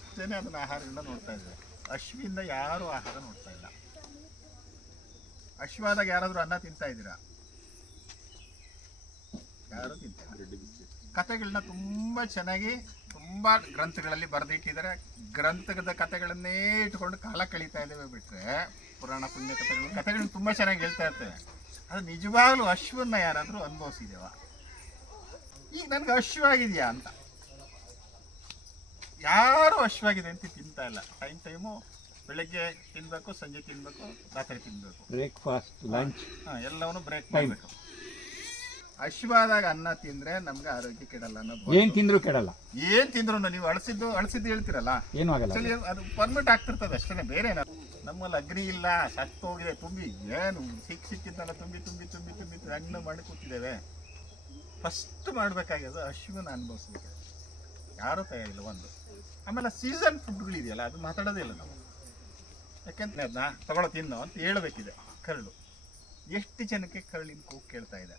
ಅಷ್ಟೇ ಅದನ್ನ ಆಹಾರಗಳನ್ನ ನೋಡ್ತಾ ಇದ್ದಾರೆ. ಅಶ್ವಿಂದ ಯಾರು ಆಹಾರ ನೋಡ್ತಾ ಇಲ್ಲ. ಅಶ್ವಾದಾಗ ಯಾರಾದ್ರೂ ಅನ್ನ ತಿಂತಾ ಇದ್ದೀರಾ? ಯಾರು ತಿಂತಾರೆ? ಕತೆಗಳನ್ನ ತುಂಬಾ ಚೆನ್ನಾಗಿ ತುಂಬಾ ಗ್ರಂಥಗಳಲ್ಲಿ ಬರೆದಿಟ್ಟಿದ್ದಾರೆ. ಗ್ರಂಥದ ಕತೆಗಳನ್ನೇ ಇಟ್ಕೊಂಡು ಕಾಲ ಕಳೀತಾ ಇದ್ದೇವೆ ಬಿಟ್ರೆ ಪುರಾಣ ಪುಣ್ಯ ಕತೆಗಳನ್ನ ತುಂಬಾ ಚೆನ್ನಾಗಿ ಹೇಳ್ತಾ ಇರ್ತೇವೆ. ಅದು ನಿಜವಾಗ್ಲೂ ಅಶ್ವನ್ನ ಯಾರಾದ್ರೂ ಅನುಭವಿಸಿದೇವ? ಈಗ ನನ್ಗೆ ಅಶ್ವಾಗಿದೆಯಾ ಅಂತ ಯಾರು ಅಶ್ವಾಗಿದೆ ಅಂತ ತಿಂತಾ ಇಲ್ಲ. ಟೈಮು ಬೆಳಗ್ಗೆ ತಿನ್ಬೇಕು, ಸಂಜೆ ತಿನ್ಬೇಕು, ರಾತ್ರಿ ತಿನ್ಬೇಕು, ಬ್ರೇಕ್ಫಾಸ್ಟ್, ಲಂಚ್ ಎಲ್ಲವನ್ನೂ ಬ್ರೇಕ್ ಮಾಡಬೇಕು. ಅಶ್ವಾದಾಗ ಅನ್ನ ತಿಂದ್ರೆ ನಮ್ಗೆ ಆರೋಗ್ಯ ಕೆಡಲ್ಲ ಅನ್ನೋದು. ಏನ್ ತಿಂದ್ರು ಕೆಡಲ್ಲ. ಏನ್ ತಿಂದ್ರು ನೀವು ಅಳಸಿದ್ದು ಹೇಳ್ತಿರಲ್ಲ, ಏನು ಆಗಲ್ಲ, ಅದು ಪರ್ಮಿಟ್ ಆಗ್ತಿರ್ತದೆ ಅಷ್ಟೇ, ಬೇರೆ ನಮ್ಮಲ್ಲಿ ಅಗ್ನಿ ಇಲ್ಲ, ಸತ್ತೋಗಿದೆ, ತುಂಬಿ ಏನು ಸಿಕ್ಕಿದ್ದಲ್ಲ ತುಂಬಿ ತುಂಬಿ ತುಂಬಿ ತುಂಬಿ ಹಣ್ಣು ಮಾಡಿ ಕೂತಿದ್ದೇವೆ. ಫಸ್ಟ್ ಮಾಡ್ಬೇಕಾಗ್ಯದು ಅಶ್ವನ ಅನುಭವಿಸ್ಬೇಕು. ಯಾರೂ ತಯಾರಿಲ್ಲ ಒಂದು. ಆಮೇಲೆ ಸೀಸನ್ ಫುಡ್ಗಳಿದೆಯಲ್ಲ ಅದು ಮಾತಾಡೋದೇ ಇಲ್ಲ ನಾವು. ಯಾಕೆಂದ್ರೆ ಅದನ್ನ ತಗೊಳ್ಳೋ ತಿನ್ನೋ ಅಂತ ಹೇಳ್ಬೇಕಿದೆ. ಕರಳು ಎಷ್ಟು ಜನಕ್ಕೆ ಕರಳಿನ ಕೂಗು ಕೇಳ್ತಾ ಇದೆ?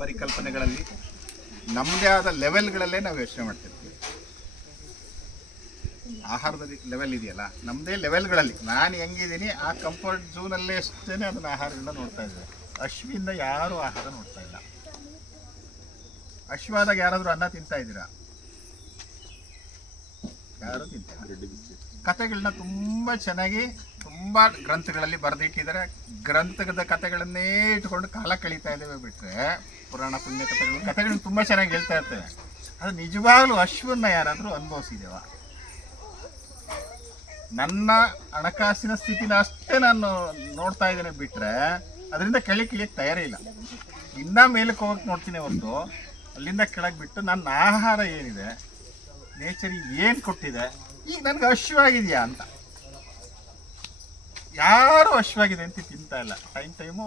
ಪರಿಕಲ್ಪನೆಗಳಲ್ಲಿ ನಮ್ಮದೇ ಆದ ಲೆವೆಲ್ಗಳಲ್ಲೇ ನಾವು ಯೋಚನೆ ಮಾಡ್ತಿರ್ತೀವಿ. ಆಹಾರದ ಲೆವೆಲ್ ಇದೆಯಲ್ಲ, ನಮ್ಮದೇ ಲೆವೆಲ್ಗಳಲ್ಲಿ ನಾನು ಹೆಂಗಿದ್ದೀನಿ ಆ ಕಂಫರ್ಟ್ ಝೋನಲ್ಲೇ ಅಷ್ಟೇ ಅದನ್ನ ಆಹಾರಗಳನ್ನ ನೋಡ್ತಾ ಇದ್ದೇವೆ. ಅಶ್ವಿಂದ ಯಾರು ಆಹಾರ ನೋಡ್ತಾ ಇಲ್ಲ. ಅಶ್ವಾದಾಗ ಯಾರಾದ್ರೂ ಅನ್ನ ತಿಂತಾ ಇದ್ದೀರಾ? ಯಾರು ತಿಂತಾರೆ? ಕತೆಗಳನ್ನ ತುಂಬಾ ಚೆನ್ನಾಗಿ ತುಂಬಾ ಗ್ರಂಥಗಳಲ್ಲಿ ಬರೆದಿಟ್ಟಿದ್ದಾರೆ. ಗ್ರಂಥದ ಕತೆಗಳನ್ನೇ ಇಟ್ಕೊಂಡು ಕಾಲ ಕಳೀತಾ ಇದ್ದೇವೆ ಬಿಟ್ರೆ ಪುರಾಣ ಪುಣ್ಯ ಕತೆಗಳನ್ನ ತುಂಬಾ ಚೆನ್ನಾಗಿ ಹೇಳ್ತಾ ಇರ್ತೇವೆ. ಅದು ನಿಜವಾಗ್ಲೂ ಅಶ್ವನ್ನ ಯಾರಾದ್ರೂ ಅನುಭವಿಸಿದೇವ? ನನ್ನ ಹಣಕಾಸಿನ ಸ್ಥಿತಿನ ಅಷ್ಟೇ ನಾನು ನೋಡ್ತಾ ಇದ್ದೇನೆ ಬಿಟ್ರೆ ಅದರಿಂದ ಕೆಳಗೆ ತಯಾರೇ ಇಲ್ಲ. ಇನ್ನ ಮೇಲಕ್ಕೆ ಹೋಗಕ್ಕೆ ನೋಡ್ತೀನಿ ಹೊರತು ಅಲ್ಲಿಂದ ಕೆಳಗೆ ಬಿಟ್ಟು ನನ್ನ ಆಹಾರ ಏನಿದೆ, ನೇಚರಿಗೆ ಏನು ಕೊಟ್ಟಿದೆ, ಈಗ ನನಗೆ ಅಶ್ವಾಗಿದೆಯಾ ಅಂತ ಯಾರು ಅಶ್ವಾಗಿದೆ ಅಂತ ತಿಂತಾ ಇಲ್ಲ. ಟೈಮು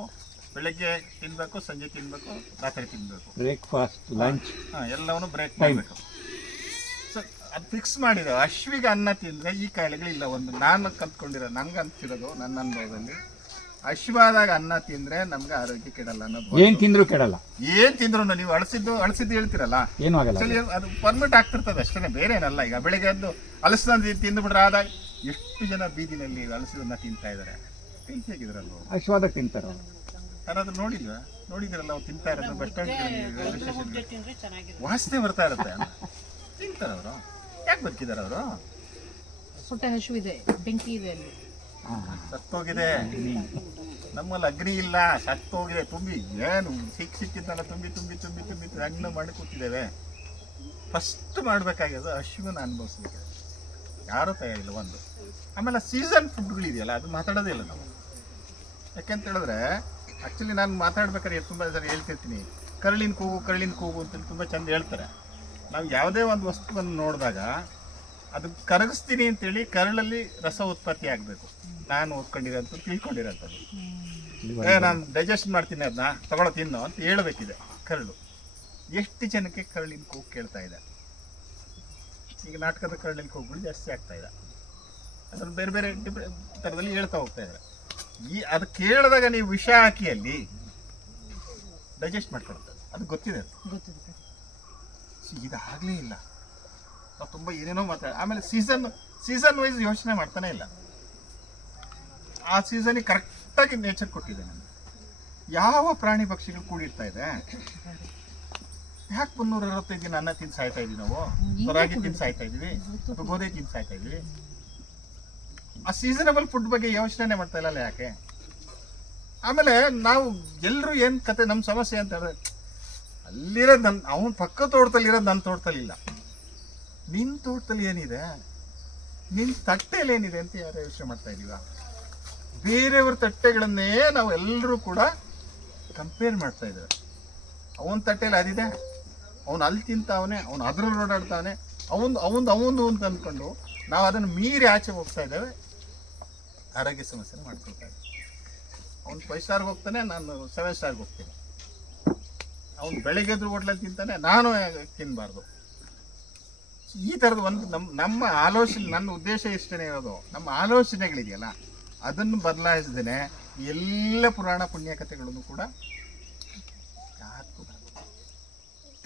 ಬೆಳಗ್ಗೆ ತಿನ್ಬೇಕು, ಸಂಜೆ ತಿನ್ಬೇಕು, ರಾತ್ರಿ ತಿನ್ಬೇಕು, ಬ್ರೇಕ್ಫಾಸ್ಟ್, ಲಂಚ್ ಎಲ್ಲವನ್ನೂ ಬ್ರೇಕ್ ಮಾಡಬೇಕು. ಸೊ ಅದು ಫಿಕ್ಸ್ ಮಾಡಿದೆ. ಅಶ್ವಿಗೆ ಅನ್ನ ತಿಂದರೆ ಈ ಕಾಯಿಲೆಗಳಿಲ್ಲ. ಒಂದು ನಾನು ಕಲ್ತ್ಕೊಂಡಿರೋ, ನನ್ಗೆ ಅಂತಿರೋದು ನನ್ನ ಅನುಭವದಲ್ಲಿ ಅಶ್ವಾದಾಗ ಅನ್ನ ತಿಂದ್ರೆ ನಮ್ಗೆ ಆರೋಗ್ಯ ಕೆಡಲ್ಲ ಅನ್ನೋದು. ಏನ್ ತಿಂದ್ರು ಕೆಡಲ್ಲ. ಏನ್ ತಿಂದ್ರು ನೀವು ಅಳಸಿದ್ದು ಹೇಳ್ತಿರಲ್ಲ, ಏನು ಆಗಲ್ಲ, ಅದು ಪರ್ಮಿಟ್ ಆಗ್ತಿರ್ತದೆ ಅಷ್ಟೇ, ಬೇರೆ ಏನಲ್ಲ. ಈಗ ಬೆಳಿಗ್ಗೆ ಎದ್ದು ಅಲಸಂದ ತಿಂದುಬಿಟ್ರೆ ಆದಾಗ ಎಷ್ಟು ಜನ ಬೀದಿನಲ್ಲಿ ಅಲಸದನ್ನ ತಿಂತಾ ಇದಾರೆ. ಹೇಗಿದ್ರಲ್ವ ಅಶ್ವಾದಾಗ ತಿಂತಾರ? ಯಾರಾದ್ರೂ ನೋಡಿದಿರಲ್ಲ ಅವ್ರು ತಿಂತಾ ಇರೋದು ಬಸ್ ಸ್ಟ್ಯಾಂಡ್ ವಾಸನೆ ಬರ್ತಾ ಇರುತ್ತೆ. ತಿಂತಾರೆ ಅವರು. ಯಾಕೆ ಬದುಕಿದಾರೆ ಅವರು? ಸುಟ್ಟ ಹಸುವಿದೆ, ಬೆಂಕಿ ಇದೆ, ಅಲ್ಲಿ ಸತ್ತೋಗಿದೆ. ನಮ್ಮಲ್ಲಿ ಅಗ್ನಿ ಇಲ್ಲ, ಸತ್ತೋಗಿದೆ, ತುಂಬಿ ಏನು ಸಿಕ್ಕಿದ್ದಲ್ಲ ತುಂಬಿ ತುಂಬಿ ತುಂಬಿ ತುಂಬಿ ಹಣ್ಣು ಮಾಡಿ ಕೂತಿದ್ದೇವೆ. ಫಸ್ಟ್ ಮಾಡ್ಬೇಕಾಗ್ಯದು ಅಶ್ವನ ಅನುಭವಿಸ್ಬೇಕು. ಯಾರೂ ತಯಾರಿಲ್ಲ ಒಂದು. ಆಮೇಲೆ ಸೀಸನ್ ಫುಡ್ಗಳಿದೆಯಲ್ಲ ಅದು ಮಾತಾಡೋದೇ ಇಲ್ಲ ನಾವು. ಯಾಕೆಂತ ಹೇಳಿದ್ರೆ ಆ್ಯಕ್ಚುಲಿ ನಾನು ಮಾತಾಡ್ಬೇಕಾದ್ರೆ ತುಂಬ ಸರಿ ಹೇಳ್ತಿರ್ತೀನಿ, ಕರಳಿನ ಕೂಗು ಅಂತ ತುಂಬ ಚೆಂದ ಹೇಳ್ತಾರೆ. ನಾವು ಯಾವುದೇ ಒಂದು ವಸ್ತುವನ್ನು ನೋಡಿದಾಗ ಅದು ಕರಗಿಸ್ತೀನಿ ಅಂತೇಳಿ ಕರಳಲ್ಲಿ ರಸ ಉತ್ಪತ್ತಿ ಆಗಬೇಕು. ನಾನು ಓದ್ಕೊಂಡಿರೋಂಥ ತಿಳ್ಕೊಂಡಿರೋಂಥದ್ದು ನಾನು ಡೈಜೆಸ್ಟ್ ಮಾಡ್ತೀನಿ, ಅದನ್ನ ತಗೊಳ್ಳೋ ತಿನ್ನೋ ಅಂತ ಹೇಳ್ಬೇಕಿದೆ. ಕರಳು ಎಷ್ಟು ಜನಕ್ಕೆ ಕರಳಿನ ಕೂಗು ಕೇಳ್ತಾ ಇದೆ? ಈಗ ನಾಟಕದ ಕರಳಿನ ಕೂಗುಗಳು ಜಾಸ್ತಿ ಆಗ್ತಾ ಇದೆ. ಅದನ್ನು ಬೇರೆ ಬೇರೆ ಥರದಲ್ಲಿ ಹೇಳ್ತಾ ಹೋಗ್ತಾ ಇದ್ದಾರೆ. ಅದು ಕೇಳಿದಾಗ ನೀವು ವಿಷ ಹಾಕಿ ಅಲ್ಲಿ ಡೈಜೆಸ್ಟ್ ಮಾಡ್ಕೊಳ್ತದೆ, ಅದು ಗೊತ್ತಿದೆ. ಇದಾಗಲೇ ಇಲ್ಲ. ನಾವು ತುಂಬ ಏನೇನೋ ಆಮೇಲೆ ಸೀಸನ್ ವೈಸ್ ಯೋಚನೆ ಮಾಡ್ತಾನೆ ಇಲ್ಲ. ಆ ಸೀಸನಿಗೆ ಕರೆಕ್ಟಾಗಿ ನೇಚರ್ ಕೊಟ್ಟಿದೆ ನಮಗೆ. ಯಾವ ಪ್ರಾಣಿ ಪಕ್ಷಿಗಳು ಕೂಡಿರ್ತಾ ಇದೆ? ಯಾಕೆ 365 ದಿನ ಅನ್ನ ತಿಂದು ಸಾಯ್ತಾ ಇದೀವಿ ನಾವು? ರಾಗಿ ತಿಂದು ಸಾಯ್ತಾ ಇದೀವಿ, ಅಥವಾ ಗೋಧಿ ತಿಂದು ಸಾಯ್ತಾ ಇದೀವಿ? ಆ ಸೀಸನಬಲ್ ಫುಡ್ ಬಗ್ಗೆ ಯೋಚನೆ ಮಾಡ್ತಾ ಇಲ್ಲ ಯಾಕೆ? ಆಮೇಲೆ ನಾವು ಎಲ್ಲರೂ ಏನು ಕತೆ, ನಮ್ಮ ಸಮಸ್ಯೆ ಅಂತ ಹೇಳಿದ್ರೆ ಅಲ್ಲಿರೋದು ಅವನ ಪಕ್ಕ ತೋಟದಲ್ಲಿ ಇರೋದು ನನ್ನ ತೋಟದಲ್ಲಿ ಇಲ್ಲ. ನಿನ್ನ ತೋಟದಲ್ಲಿ ಏನಿದೆ, ನಿನ್ನ ತಟ್ಟೆಯಲ್ಲಿ ಏನಿದೆ ಅಂತ ಯಾರು ಯೋಚನೆ ಮಾಡ್ತಾ ಇದೀವ? ಬೇರೆಯವ್ರ ತಟ್ಟೆಗಳನ್ನೇ ನಾವು ಎಲ್ಲರೂ ಕೂಡ ಕಂಪೇರ್ ಮಾಡ್ತಾ ಇದ್ದೇವೆ. ಅವನ ತಟ್ಟೆಯಲ್ಲಿ ಅದಿದೆ, ಅವನು ಅಲ್ಲಿ ತಿಂತಾವನೆ, ಅವನು ಅದ್ರಲ್ಲಿ ಓಡಾಡ್ತಾವನೆ, ಅವಂದು ಅಂತ ಅಂದ್ಕೊಂಡು ನಾವು ಅದನ್ನು ಮೀರಿ ಆಚೆ ಹೋಗ್ತಾ ಇದ್ದೇವೆ. ಆರೋಗ್ಯ ಸಮಸ್ಯೆ ಮಾಡ್ಕೊಳ್ತಾ ಇದ್ದೇವೆ. ಅವ್ನು 5 ಸ್ಟಾರ್ಗೆ ಹೋಗ್ತಾನೆ, ನಾನು 7 ಸ್ಟಾರ್ಗೆ ಹೋಗ್ತೀನಿ. ಅವ್ನು ಬೆಳಿಗ್ಗೆ ಎದ್ದು ಹೋಟ್ಲಲ್ಲಿ ತಿಂತಾನೆ, ನಾನು ತಿನ್ನಬಾರ್ದು. ಈ ಥರದ್ದು ಒಂದು ನಮ್ಮ ಆಲೋಚನೆ, ನನ್ನ ಉದ್ದೇಶ ಇಷ್ಟೇ ಇರೋದು. ನಮ್ಮ ಆಲೋಚನೆಗಳಿದೆಯಲ್ಲ ಅದನ್ನು ಬದಲಾಯಿಸ್ದೇನೆ ಎಲ್ಲ ಪುರಾಣ ಪುಣ್ಯಕಥೆಗಳನ್ನು ಕೂಡ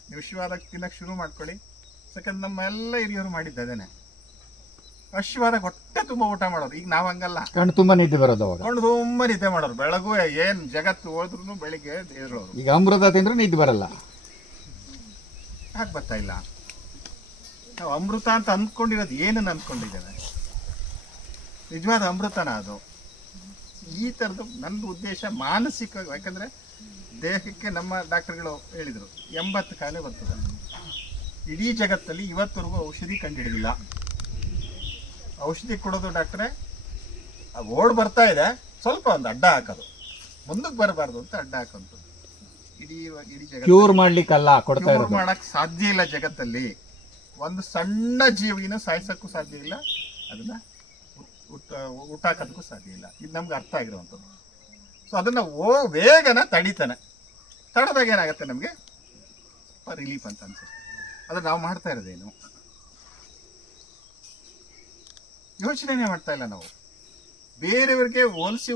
ನೀವು ವಿಶ್ವವಾದಾಗ ತಿನ್ನಕ್ಕೆ ಶುರು ಮಾಡ್ಕೊಳ್ಳಿ. ಯಾಕಂದ್ರೆ ನಮ್ಮ ಎಲ್ಲ ಹಿರಿಯರು ಮಾಡಿದ್ದದೇನೆ, ಅಶ್ವವಾದಾಗ ಹೊಟ್ಟೆ ತುಂಬ ಊಟ ಮಾಡೋದು. ಈಗ ನಾವು ಹಂಗಲ್ಲ, ಕಣ್ಣು ತುಂಬ ನಿದ್ದೆ ಬರೋದು ಅವಾಗ. ಕೊಂಡು ತುಂಬ ನಿದ್ದೆ ಮಾಡೋರು. ಬೆಳಗು ಏನು ಜಗತ್ತು ಹೋದ್ರು ಬೆಳಿಗ್ಗೆ ಇರೋರು. ಈಗ ಅಮೃತ ತಿಂದ್ರೆ ನಿದ್ದೆ ಬರಲ್ಲ. ಯಾಕೆ ಬರ್ತಾ ಇಲ್ಲ? ನಾವು ಅಮೃತ ಅಂತ ಅಂದ್ಕೊಂಡಿರೋದು ಏನನ್ನು ಅಂದ್ಕೊಂಡಿದ್ದೇವೆ? ನಿಜವಾದ ಅಮೃತನ ಅದು? ಈ ಥರದ್ದು ನನ್ನ ಉದ್ದೇಶ ಮಾನಸಿಕವಾಗಿ. ಯಾಕಂದರೆ ದೇಹಕ್ಕೆ ನಮ್ಮ ಡಾಕ್ಟರ್ಗಳು ಹೇಳಿದರು 80 ಕಾಯಿಲೆ ಬರ್ತದೆ. ಇಡೀ ಜಗತ್ತಲ್ಲಿ ಇವತ್ತವರೆಗೂ ಔಷಧಿ ಕಂಡುಹಿಡಿದಿಲ್ಲ. ಔಷಧಿ ಕೊಡೋದು ಡಾಕ್ಟ್ರೇ, ಓಡ್ ಬರ್ತಾ ಇದೆ, ಸ್ವಲ್ಪ ಒಂದು ಅಡ್ಡ ಹಾಕೋದು, ಮುಂದಕ್ಕೆ ಬರಬಾರ್ದು ಅಂತ ಅಡ್ಡ ಹಾಕೋದು. ಇಡೀ ಜಗತ್ತು ಕ್ಯೂರ್ ಮಾಡ್ಲಿಕ್ಕಲ್ಲ ಕೊಡ್ತಾ ಕ್ಯೂರ್ ಇರೋದು. ಮಾಡಕ್ ಸಾಧ್ಯ ಇಲ್ಲ. ಜಗತ್ತಲ್ಲಿ ಒಂದು ಸಣ್ಣ ಜೀವಿನ ಸಾಯಿಸೋಕ್ಕೂ ಸಾಧ್ಯ ಇಲ್ಲ, ಅದನ್ನ ಹುಟ್ಟಾಕೋದಕ್ಕೂ ಸಾಧ್ಯ ಇಲ್ಲ. ಇದು ನಮ್ಗೆ ಅರ್ಥ ಆಗಿರುವಂಥದ್ದು. ಸೊ ಅದನ್ನು ವೇಗನ ತಡಿತಾನೆ. ತಡೆದಾಗ ಏನಾಗುತ್ತೆ, ನಮಗೆ ರಿಲೀಫ್ ಅಂತ ಅನ್ಸುತ್ತೆ. ಅದನ್ನು ನಾವು ಮಾಡ್ತಾ ಇರೋದೇನು? ಯೋಚನೆನೇ ಮಾಡ್ತಾ ಇಲ್ಲ ನಾವು. ಬೇರೆಯವ್ರಿಗೆ ಹೋಲಿಸಿ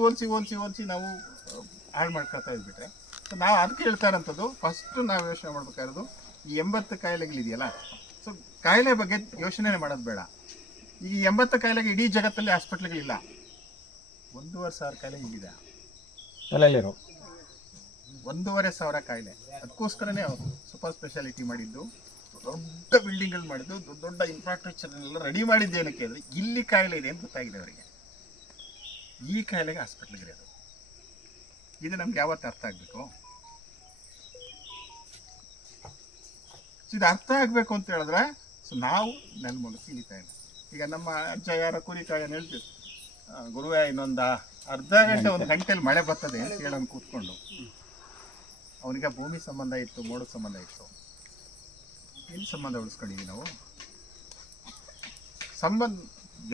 ನಾವು ಹಾಳು ಮಾಡ್ಕೊಳ್ತಾ ಇದ್ಬಿಟ್ರೆ, ಸೊ ನಾವು ಅದಕ್ಕೆ ಹೇಳ್ತಾ ಇರೋಂಥದ್ದು, ಫಸ್ಟು ನಾವು ಯೋಚನೆ ಮಾಡ್ಬೇಕಾಗಿರೋದು ಈ 80 ಕಾಯಿಲೆಗಳಿದೆಯಲ್ಲ. ಸೊ ಕಾಯಿಲೆ ಬಗ್ಗೆ ಯೋಚನೆ ಮಾಡೋದು ಬೇಡ. ಈ 80 ಕಾಯಿಲೆಗೆ ಇಡೀ ಜಗತ್ತಲ್ಲಿ ಹಾಸ್ಪಿಟ್ಲ್ಗಳಿಲ್ಲ. 1,500 ಕಾಯಿಲೆ ಹಿಂಗಿದೆ ತಲೆಯಲ್ಲಿರೋ 1,500 ಕಾಯಿಲೆ. ಅದಕ್ಕೋಸ್ಕರನೇ ಅವರು ಸೂಪರ್ ಸ್ಪೆಷಾಲಿಟಿ ಮಾಡಿದ್ದು, ದೊಡ್ಡ ಬಿಲ್ಡಿಂಗ್ಗಳು ಮಾಡಿದ್ದು, ದೊಡ್ಡ ಇನ್ಫ್ರಾಸ್ಟ್ರಕ್ಚರ್ನೆಲ್ಲ ರೆಡಿ ಮಾಡಿದ್ದು. ಏನಕ್ಕೆ ಅಂದರೆ ಇಲ್ಲಿ ಕಾಯಿಲೆ ಇದೆ ಅಂತ ಗೊತ್ತಾಗಿದೆ ಅವರಿಗೆ. ಈ ಕಾಯಿಲೆಗೆ ಹಾಸ್ಪಿಟ್ಲ್ಗಳಿರೋದು. ಇದು ನಮ್ಗೆ ಯಾವತ್ತು ಅರ್ಥ ಆಗಬೇಕು? ಇದು ಅರ್ಥ ಆಗಬೇಕು ಅಂತ ಹೇಳಿದ್ರೆ, ಸೊ ನಾವು ನೆಲಮೂಲ ಇಳಿತಾ ಇಲ್ಲ. ಈಗ ನಮ್ಮ ಅಜ್ಜ ಯಾರ ಕುರಿಕಾಯನ್ನು ಹೇಳ್ತೀವಿ, ಗುರುವೇ ಇನ್ನೊಂದು ಅರ್ಧ ಗಂಟೆ 1 ಗಂಟೆಯಲ್ಲಿ ಮಳೆ ಬರ್ತದೆ ಅಂತ ಹೇಳೋನು ಕೂತ್ಕೊಂಡು, ಅವನಿಗೆ ಭೂಮಿ ಸಂಬಂಧ ಇತ್ತು, ಮೋಡದ ಸಂಬಂಧ ಇತ್ತು. ಎಲ್ಲಿ ಸಂಬಂಧ ಉಳಿಸ್ಕೊಂಡಿದ್ದೀವಿ ನಾವು? ಸಂಬಂಧ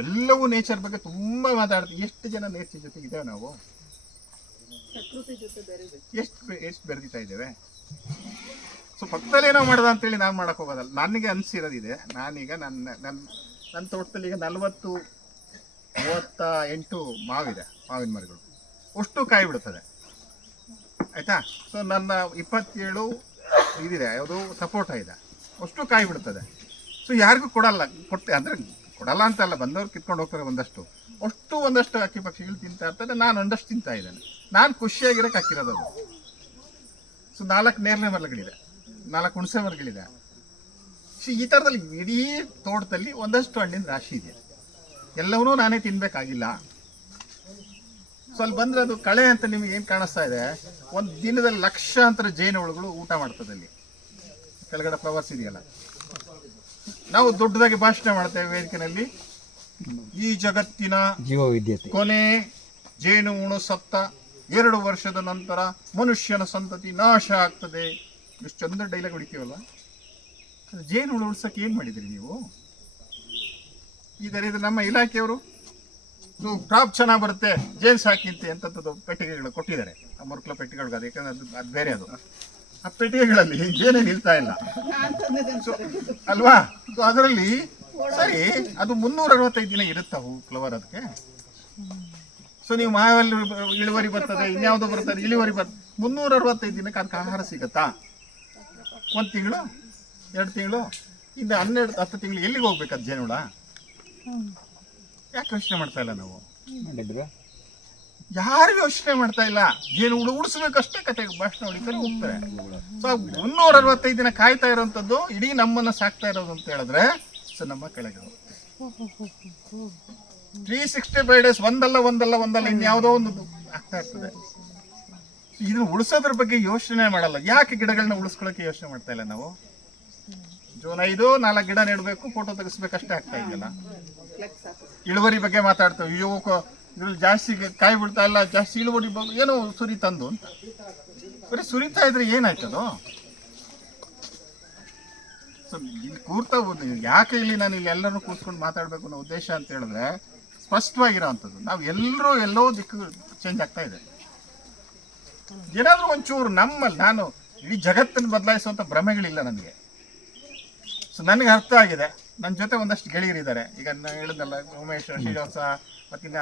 ಎಲ್ಲವೂ ನೇಚರ್ ಬಗ್ಗೆ ತುಂಬ ಮಾತಾಡ್ತೀವಿ. ಎಷ್ಟು ಜನ ನೇಚರ್ ಜೊತೆಗೆ ಇದ್ದೇವೆ ನಾವು? ಎಷ್ಟು ಬೆರೆದಿತಾ ಇದ್ದೇವೆ? ಸೊ ಪಕ್ಕದಲ್ಲಿ ಏನೋ ಮಾಡ್ದ ಅಂತೇಳಿ ನಾನು ಮಾಡಕ್ಕೆ ಹೋಗೋದಲ್ಲ. ನನಗೆ ಅನಿಸಿರೋದಿದೆ. ನಾನೀಗ ನನ್ನ ತೋಟದಲ್ಲಿ ಈಗ 38 ಮಾವಿದೆ, ಮಾವಿನ ಮರಗಳು. ಅಷ್ಟು ಕಾಯಿ ಬಿಡುತ್ತದೆ, ಆಯಿತಾ? ಸೊ ನನ್ನ 27 ಇದಿದೆ, ಯಾವುದು ಸಪೋಟ ಇದೆ, ಅಷ್ಟು ಕಾಯಿ ಬಿಡ್ತದೆ. ಸೊ ಯಾರಿಗೂ ಕೊಡಲ್ಲ. ಅಂದರೆ ಕೊಡಲ್ಲ ಅಂತಲ್ಲ, ಬಂದವ್ರು ಕಿತ್ಕೊಂಡು ಹೋಗ್ತಾರೆ ಒಂದಷ್ಟು ಅಕ್ಕಿ ಪಕ್ಷಿಗಳು ತಿಂತಾ ಇರ್ತದೆ. ನಾನು ಒಂದಷ್ಟು ತಿಂತಾ ಇದ್ದೇನೆ. ನಾನು ಖುಷಿಯಾಗಿರೋಕೆ ಹಾಕಿರೋದು ಅದು. ಸೊ 4 ನೇರಳೆ ಮರಗಳಿದೆ, 4 ಹುಣಸೆ ಮರಗಳಿದೆ. ಸೊ ಈ ಥರದಲ್ಲಿ ಇಡೀ ತೋಟದಲ್ಲಿ ಒಂದಷ್ಟು ಹಣ್ಣಿನ ರಾಶಿ ಇದೆ. ಎಲ್ಲವನ್ನೂ ನಾನೇ ತಿನ್ನಬೇಕಾಗಿಲ್ಲ. ಸೊ ಅಲ್ಲಿ ಬಂದರೆ ಅದು ಕಳೆ ಅಂತ ನಿಮಗೆ ಏನು ಕಾಣಿಸ್ತಾ ಇದೆ? ಒಂದು ದಿನದಲ್ಲಿ ಲಕ್ಷಾಂತರ ಜೇನುಹುಳುಗಳು ಊಟ ಮಾಡ್ತದೆ. ಅಲ್ಲಿ ಕೆಳಗಡೆ ಫ್ಲವರ್ಸ್ ಇದೆಯಲ್ಲ, ನಾವು ದೊಡ್ಡದಾಗಿ ಭಾಷಣ ಮಾಡ್ತೇವೆ ವೇದಿಕೆಯಲ್ಲಿ, ಈ ಜಗತ್ತಿನ ಜೀವವಿದ್ಯತೆ ಕೊನೆ ಜೇನುಹುಳು ಸತ್ತ 2 ವರ್ಷದ ನಂತರ ಮನುಷ್ಯನ ಸಂತತಿ ನಾಶ ಆಗ್ತದೆ. ಎಷ್ಟು ಚಂದ ಡೈಲಾಗ್ ಹೊಡಿತೀವಲ್ಲ. ಜೇನುಹುಳು ಉಳ್ಸಕ್ಕೆ ಏನು ಮಾಡಿದ್ರಿ ನೀವು? ಇದು ನಮ್ಮ ಇಲಾಖೆಯವರು ಕ್ರಾಪ್ ಚೆನ್ನಾಗಿ ಬರುತ್ತೆ, ಜೇನು ಸಾಕಿಂತೆ ಅಂತದ್ದು ಪೆಟ್ಟಿಗೆಗಳು ಕೊಟ್ಟಿದ್ದಾರೆ. ಮರುಕಲ ಪೆಟ್ಟಿಗೆಗಳು, ಅದು ಯಾಕಂದ್ರೆ ಅದು ಬೇರೆ. ಅದು ಆ ಪೆಟ್ಟಿಗೆಗಳಲ್ಲಿ ಜೇನೇ ನಿಲ್ತಾ ಇಲ್ಲ ಅಲ್ವಾ? ಸೊ ಅದರಲ್ಲಿ ಸರಿ, ಅದು 365 ದಿನ ಇರುತ್ತವು ಫ್ಲವರ್. ಅದಕ್ಕೆ ಸೊ ನೀವು ಮಾವಲ್ಲಿ ಇಳುವರಿ ಬರ್ತದೆ, ಇನ್ಯಾವುದೋ ಬರ್ತದೆ, ಇಳುವರಿ ಬರ್ತದೆ. 365 ದಿನಕ್ಕೆ ಅದಕ್ಕೆ ಆಹಾರ ಸಿಗುತ್ತಾ? 1 ತಿಂಗಳು, 2 ತಿಂಗಳು, ಇನ್ನು 12-10 ತಿಂಗಳು ಎಲ್ಲಿಗೆ ಹೋಗ್ಬೇಕು ಅದು ಜೇನುಹುಳ? ಯಾಕೆ ಯೋಚನೆ ಮಾಡ್ತಾ ಇಲ್ಲ ನಾವು? ಯಾರಿಗೂ ಯೋಚನೆ ಮಾಡ್ತಾ ಇಲ್ಲ. ಜೇನುಹುಳು ಉಳಿಸ್ಬೇಕಷ್ಟೇ ಕತೆ ಭಾಷಣ ಹೊಡಿತಾರೆ, ಹೋಗ್ತಾರೆ. ಸೊ 365 ದಿನ ಕಾಯ್ತಾ ಇರೋಂಥದ್ದು ಇಡೀ ನಮ್ಮನ್ನು ಸಾಕ್ತಾ ಇರೋದು ಅಂತ ಹೇಳಿದ್ರೆ, ಸೊ ನಮ್ಮ ಕೆಳಗೆ 365 ಡೇಸ್ ಒಂದಲ್ಲ ಇನ್ಯಾವುದೋ ಒಂದು ಆಗ್ತಾ ಇರ್ತದೆ. ಇದನ್ನು ಉಳಿಸೋದ್ರ ಬಗ್ಗೆ ಯೋಚನೆ ಮಾಡಲ್ಲ. ಯಾಕೆ ಗಿಡಗಳನ್ನ ಉಳಿಸ್ಕೊಳ್ಳೋಕೆ ಯೋಚನೆ ಮಾಡ್ತಾ ಇಲ್ಲ ನಾವು? ಜೂನ್ 5 4 ಗಿಡ ನೆಡಬೇಕು, ಫೋಟೋ ತೆಗಿಸ್ಬೇಕಷ್ಟೇ ಆಗ್ತಾ ಇದೆಯಲ್ಲ. ಇಳುವರಿ ಬಗ್ಗೆ ಮಾತಾಡ್ತೇವೆ, ಇದ್ರಲ್ಲಿ ಜಾಸ್ತಿ ಕಾಯಿ ಬಿಡ್ತಾ ಇಲ್ಲ, ಜಾಸ್ತಿ ಇಳುವರಿ ಏನೋ ಸುರಿ ತಂದು ಅಂತ. ಬರೀ ಸುರಿತಾ ಇದ್ರೆ ಏನಾಯ್ತದು? ಸೊ ಇಲ್ಲಿ ಕೂರ್ತಾ ಯಾಕೆ ಇಲ್ಲಿ ನಾನು ಇಲ್ಲಿ ಎಲ್ಲರೂ ಕೂತ್ಕೊಂಡು ಮಾತಾಡಬೇಕು ಅನ್ನೋ ಉದ್ದೇಶ ಅಂತ ಹೇಳಿದ್ರೆ ಸ್ಪಷ್ಟವಾಗಿರೋ ಅಂಥದ್ದು. ನಾವು ಎಲ್ಲರೂ ಎಲ್ಲೋ ದಿಕ್ಕು ಚೇಂಜ್ ಆಗ್ತಾ ಇದೆ. ಏನಾದರೂ ಒಂಚೂರು ನಮ್ಮಲ್ಲಿ ನಾನು ಇಡೀ ಜಗತ್ತನ್ನು ಬದಲಾಯಿಸುವಂಥ ಭ್ರಮೆಗಳಿಲ್ಲ ನನಗೆ. ಸೊ ನನಗೆ ಅರ್ಥ ಆಗಿದೆ. ನನ್ನ ಜೊತೆ ಒಂದಷ್ಟು ಗೆಳೆಯರಿದ್ದಾರೆ. ಈಗ ನಾನು ಹೇಳಿದ್ನಲ್ಲ, ಉಮೇಶ್, ಶ್ರೀನಿವಾಸ ಮತ್ತಿನ್ನ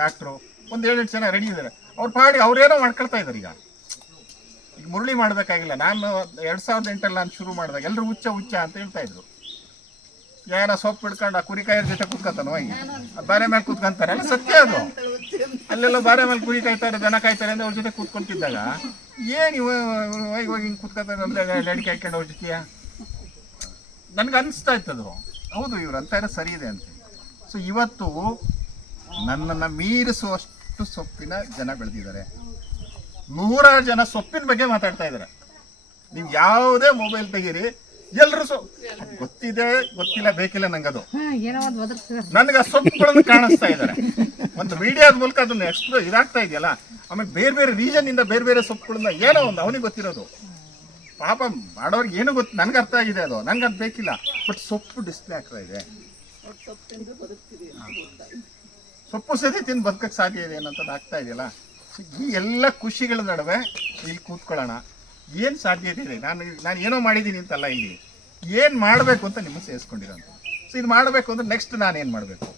ಡಾಕ್ಟ್ರು ಒಂದು 7-8 ಜನ ರೆಡಿ ಇದ್ದಾರೆ. ಅವ್ರ ಪಾಡಿಗೆ ಅವ್ರೇನೋ ಮಾಡ್ಕೊಳ್ತಾ ಇದ್ದಾರೆ. ಈಗ ಮುರಳಿ ಮಾಡಬೇಕಾಗಿಲ್ಲ. ನಾನು 2008 ನಾನು ಶುರು ಮಾಡಿದಾಗ ಎಲ್ಲರೂ ಹುಚ್ಚ ಅಂತ ಹೇಳ್ತಾ ಇದ್ರು. ಏನೋ ಸೊಪ್ಪು ಹಿಡ್ಕೊಂಡು ಆ ಕುರಿಕಾಯರ ಜೊತೆ ಕೂತ್ಕೊತಾನೆ ಹೋಗಿ ಬಾರೆ ಮೇಲೆ ಕೂತ್ಕೊಂತಾರೆ. ಅಲ್ಲ ಸತ್ಯ ಅದು. ಅಲ್ಲೆಲ್ಲ ಬಾರೆ ಮೇಲೆ ಕುರಿ ಕಾಯ್ತಾರೆ, ದನ ಕಾಯ್ತಾರೆ ಅಂದ್ರೆ ಅವ್ರ ಜೊತೆ ಕೂತ್ಕೊಂತಿದ್ದಾಗ ಏನು ಇವಾಗ ಹಿಂಗೆ ಕೂತ್ಕೊತಾರೆ ಅಂದ್ರೆ ಅಡಿಕೆ ಹಾಕೊಂಡು ಅವ್ರ ಜೊತೆಯ ನನಗೆ ಅನಿಸ್ತಾ ಇತ್ತದು. ಹೌದು, ಇವ್ರು ಅಂತಾರೆ ಸರಿ ಇದೆ ಅಂತ. ಸೊ ಇವತ್ತು ನನ್ನನ್ನು ಮೀರಿಸುವಷ್ಟು ಸೊಪ್ಪಿನ ಜನ ಬೆಳೆದಿದ್ದಾರೆ. 100 ಜನ ಸೊಪ್ಪಿನ ಬಗ್ಗೆ ಮಾತಾಡ್ತಾ ಇದ್ದಾರೆ. ನೀವು ಯಾವುದೇ ಮೊಬೈಲ್ ತೆಗೀರಿ, ಎಲ್ಲರೂ ಗೊತ್ತಿದೆ ಗೊತ್ತಿಲ್ಲ ಬೇಕಿಲ್ಲ ನಂಗದು. ನನಗೆ ಆ ಸೊಪ್ಪುಗಳನ್ನು ಕಾಣಿಸ್ತಾ ಇದ್ದಾರೆ. ಒಂದು ಮೀಡಿಯಾದ ಮೂಲಕ ಅದನ್ನ ಇದಾಗ್ತಾ ಇದೆಯಲ್ಲ. ಆಮೇಲೆ ಬೇರೆ ಬೇರೆ ರೀಜನ್ ಇಂದ ಬೇರೆ ಬೇರೆ ಸೊಪ್ಪುಗಳನ್ನ ಏನೋ ಒಂದು ಅವನಿಗೆ ಗೊತ್ತಿರೋದು. ಪಾಪ ಮಾಡೋರ್ಗೆ ಏನು ಗೊತ್ತು, ನನಗೆ ಅರ್ಥ ಆಗಿದೆ ಅದು. ನನಗೆ ಅದು ಬೇಕಿಲ್ಲ. ಬಟ್ ಸೊಪ್ಪು ಡಿಸ್ಪ್ಲೇ ಆಗ್ತಾ ಇದೆ. ಸೊಪ್ಪು ಸತಿ ತಿಂದು ಬದುಕಕ್ಕೆ ಸಾಧ್ಯ ಇದೆ ಅನ್ನೋಂಥದ್ದು ಆಗ್ತಾ ಇದೆಯಲ್ಲ. ಸೊ ಈ ಎಲ್ಲ ಖುಷಿಗಳ ನಡುವೆ ಇಲ್ಲಿ ಕೂತ್ಕೊಳ್ಳೋಣ. ಏನು ಸಾಧ್ಯತೆ ಇದೆ? ನಾನು ಏನೋ ಮಾಡಿದ್ದೀನಿ ಅಂತಲ್ಲ, ಇಲ್ಲಿ ಏನು ಮಾಡಬೇಕು ಅಂತ ನಿಮ್ಮನ್ನು ಸೇರಿಸ್ಕೊಂಡಿರೋಂಥ. ಸೊ ಇದು ಮಾಡಬೇಕು ಅಂದ್ರೆ ನೆಕ್ಸ್ಟ್ ನಾನೇನು ಮಾಡಬೇಕು?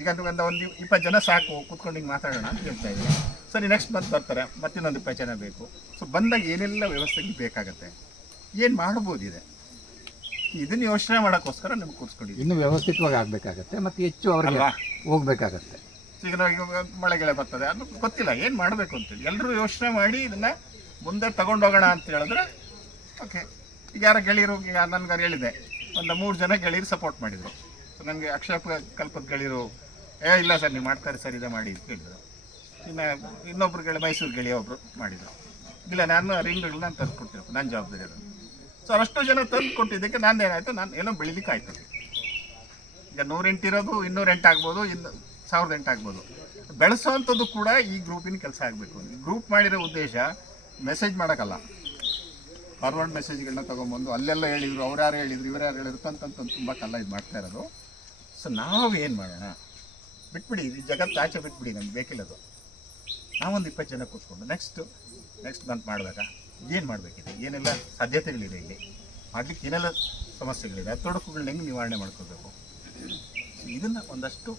ಈಗ ಒಂದು 20 ಜನ ಸಾಕು ಕೂತ್ಕೊಂಡು ಹಿಂಗೆ ಮಾತಾಡೋಣ ಅಂತ ಹೇಳ್ತಾ ಇದ್ದೀನಿ. ಸರಿ, ನೆಕ್ಸ್ಟ್ ಬಂದು ಬರ್ತಾರೆ, ಮತ್ತಿನ್ನೊಂದು 20 ಜನ ಬೇಕು. ಸೊ ಬಂದಾಗ ಏನೆಲ್ಲ ವ್ಯವಸ್ಥೆಗೆ ಬೇಕಾಗತ್ತೆ, ಏನು ಮಾಡ್ಬೋದಿದೆ, ಇದನ್ನು ಯೋಚನೆ ಮಾಡೋಕ್ಕೋಸ್ಕರ ನಿಮ್ಗೆ ಕೂರಿಸ್ಕೊಂಡಿದ್ದೀವಿ. ಇನ್ನು ವ್ಯವಸ್ಥಿತವಾಗಿ ಆಗಬೇಕಾಗತ್ತೆ ಮತ್ತು ಹೆಚ್ಚು ಅವ್ರಿಗೆ ಹೋಗ್ಬೇಕಾಗತ್ತೆ. ಈಗ ನಾವು ಮಳೆಗೆಳೆ ಬರ್ತದೆ, ಅದು ಗೊತ್ತಿಲ್ಲ ಏನು ಮಾಡಬೇಕು ಅಂತೇಳಿ ಎಲ್ಲರೂ ಯೋಚನೆ ಮಾಡಿ ಇದನ್ನು ಮುಂದೆ ತಗೊಂಡೋಗೋಣ ಅಂತ ಹೇಳಿದ್ರೆ ಓಕೆ. ಈಗ ಯಾರ ಗೆಳೆಯರು, ಈಗ ನನಗೆ ಹೇಳಿದೆ, ಒಂದು 3 ಜನ ಗೆಳೆಯರು ಸಪೋರ್ಟ್ ಮಾಡಿದರು. ಸೊ ನನಗೆ ಅಕ್ಷಯ ಕಲ್ಪದ ಗೆಳೆಯರು ಇಲ್ಲ ಸರ್ ನೀವು ಮಾಡ್ತಾರೆ ಸರ್ ಇದೆ ಮಾಡಿ ಅಂತ ಹೇಳಿದರು. ಇನ್ನು ಇನ್ನೊಬ್ರು ಮೈಸೂರು ಗೆಳೆಯ ಒಬ್ಬರು ಮಾಡಿದರು. ಇಲ್ಲ ನಾನು ರಿಂಗ್ಗಳನ್ನ ನಾನು ತಂದು ಕೊಡ್ತಿರಪ್ಪ, ನನ್ನ ಜವಾಬ್ದಾರಿ ಅದು. ಸೊ ಅಷ್ಟು ಜನ ತಂದು ಕೊಟ್ಟಿದ್ದಕ್ಕೆ ನಂದೇನಾಯಿತು, ನಾನು ಏನೋ ಬೆಳಿಲಿಕ್ಕೆ ಆಯ್ತು. ಈಗ 100 ಇರೋದು 200 ಆಗ್ಬೋದು, 1000 ಆಗ್ಬೋದು. ಬೆಳೆಸೋವಂಥದ್ದು ಕೂಡ ಈ ಗ್ರೂಪಿನ ಕೆಲಸ ಆಗಬೇಕು. ಈ ಗ್ರೂಪ್ ಮಾಡಿರೋ ಉದ್ದೇಶ ಮೆಸೇಜ್ ಮಾಡೋಕ್ಕಲ್ಲ, ಫಾರ್ವರ್ಡ್ ಮೆಸೇಜ್ಗಳನ್ನ ತೊಗೊಂಬಂದು ಅಲ್ಲೆಲ್ಲ ಹೇಳಿದರು, ಅವ್ರು ಯಾರು ಹೇಳಿದ್ರು, ಇವ್ರು ಯಾರು ಹೇಳಿದ್ರು ಅಂತಂತ ತುಂಬ ಕಲ್ಲ ಇದು ಮಾಡ್ತಾ ಇರೋದು. ಸೊ ನಾವು ಏನು ಮಾಡೋಣ, ಬಿಟ್ಬಿಡಿ, ಇದು ಜಗತ್ತು ಆಚೆ ಬಿಟ್ಬಿಡಿ, ನಮ್ಗೆ ಬೇಕಿಲ್ಲದು. ನಾವೊಂದು 20 ಜನ ಕೂತ್ಕೊಂಡು ನೆಕ್ಸ್ಟ್ ಬಂದು ಮಾಡಬೇಕಾ, ಏನು ಮಾಡಬೇಕಿದೆ, ಏನೆಲ್ಲ ಸಾಧ್ಯತೆಗಳಿದೆ, ಇಲ್ಲಿ ಮಾಡಲಿಕ್ಕೆ ಏನೆಲ್ಲ ಸಮಸ್ಯೆಗಳಿದೆ, ತೊಡಕುಗಳನ್ನ ಹೆಂಗೆ ನಿವಾರಣೆ ಮಾಡ್ಕೋಬೇಕು, ಇದನ್ನು ಒಂದಷ್ಟು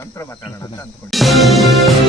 ನಂತರ ಮಾತಾಡೋಣ ಅಂತ ಅಂದ್ಕೊಂಡಿದ್ದೀನಿ.